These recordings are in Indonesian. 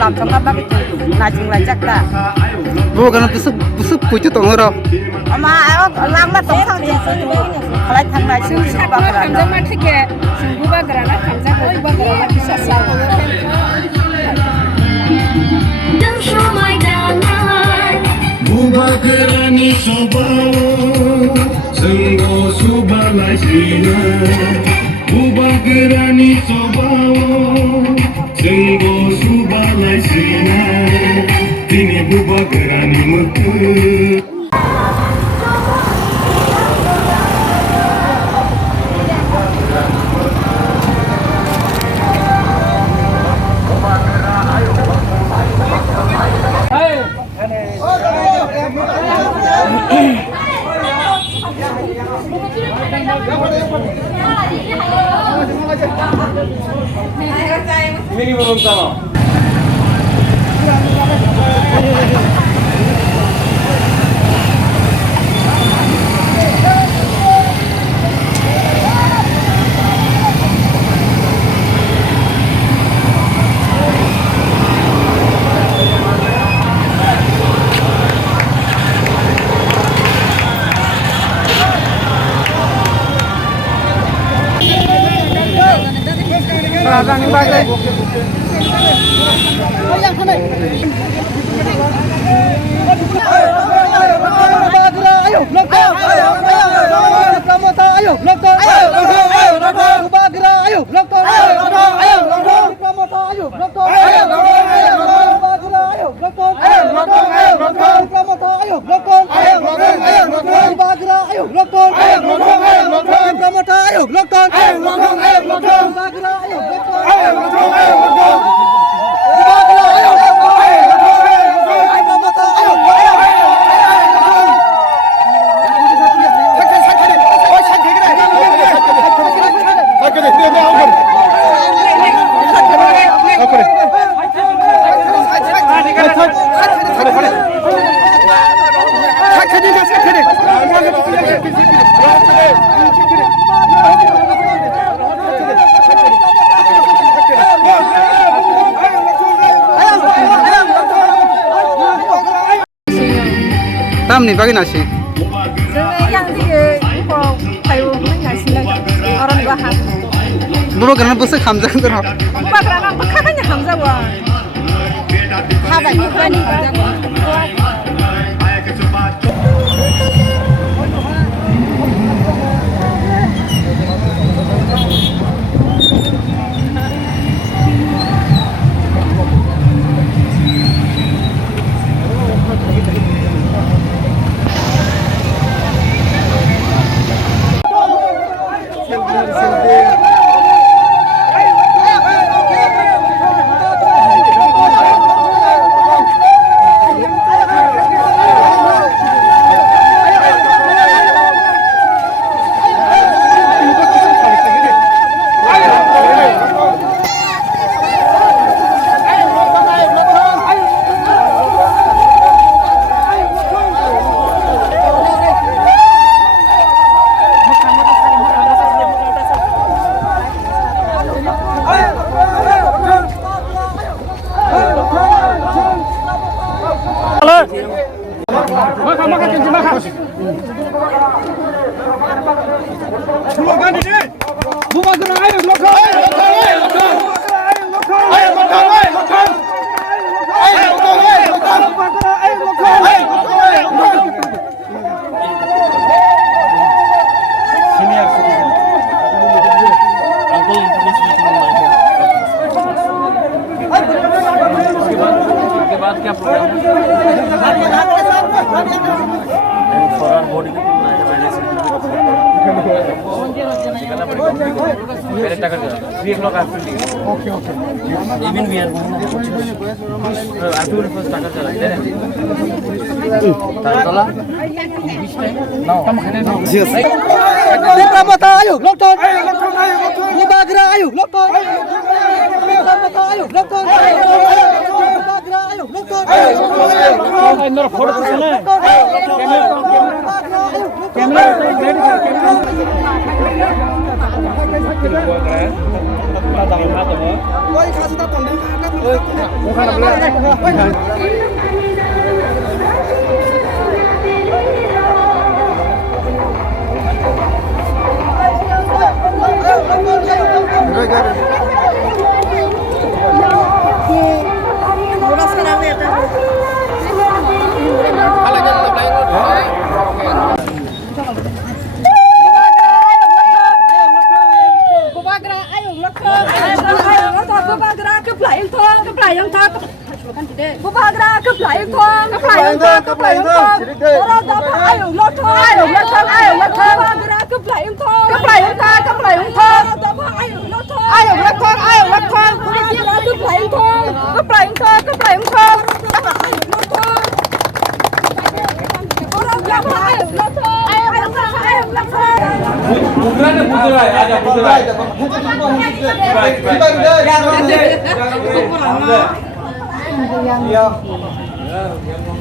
làm trong các bác là chúng là chắc là Bubagrano busuk pucuk tongoro. mà làm mà tổng thằng gì lại thằng này xíu xíu bác là nó Hamjaknai II Nok Nok bisa selalu. Bubagrani sobawo senggo subalai sina Bubagrani sobawo senggo subalai sina Tini Bubagrani metu Ini belum sama. Tam nih bagi nasi. Yang dia kok kayu nasi lagi orang bahan. Bubagrano busuk Hamjaknai. Bubagrano makanya Hamjaknai. Haba bukan Hamjaknai. क्या प्रोग्राम है? Forward body का पहले से पहले टकर 3 o'clock after okay even we are after first टकर चला है चला now Yes. Ayo, lokton. Bubagrano, ayo, lokton. Ayo, lokton. Bubagrano, ayo, lokton. अंदर फोटो खींचना है camera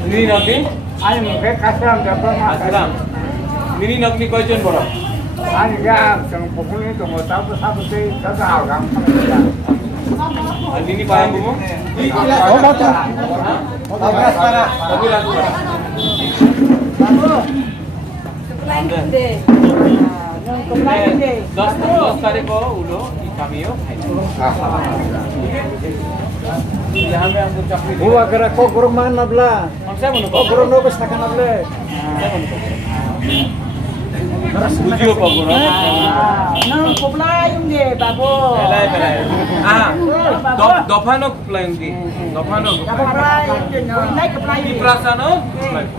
Nini Nokni? Ayo mungkin kasram dapat kasram. Nini Nokni kau jen borak? Ani kan, jangan pukul itu mau tahu siapa sih kagak orang. Nini paham bumu? Oh betul. Belas para. Belas para. Dos tarik ko ulo kami yo. यहाँ में हमको चकरी वो अगर को गुरु मान नबला हमसे मनो को गुरु नो बस तक नबले बुझियो बाबू ना ना कोपला युंगे बाबू बेलाय बेलाय दफानो कोपला युंगी दफानो कोपला नहीं कोपला युंगी प्रासानो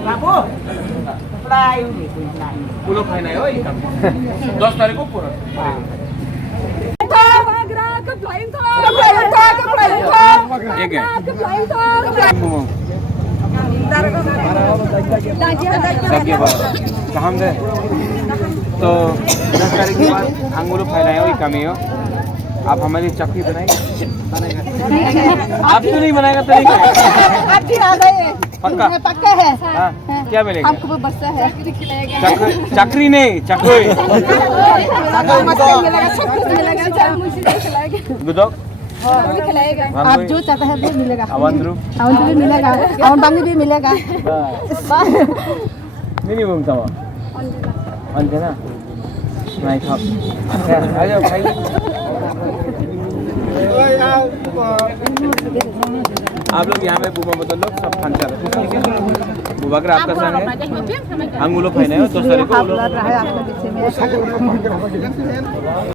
बाबू कोपला युंगी पुलो खाई ना हो ये काम 10 तारीख को पूरा एक है कहाँ दे तो 10 तारीख के बाद अंगूर फैलाए हो कमी हो आप हमारी चक्की बनाएंगे आप क्यों नहीं बनाएगा तरीका आप भी आ गए पक्का पक्का है हाँ क्या मिलेगा आपको बस है चक्री नहीं चक्री गुदोक आप जो चाहते हैं वो मिलेगा अवन भी मिलेगा अवन बांगी भी मिलेगा नहीं बोलता वो अंजना नहीं खाओ आ जाओ भाई आप लोग यहाँ में बुबा बदल लोग सब खान चाह बुबाग्रा आपका संग है अंगूलो फैने हो 2 तारीख को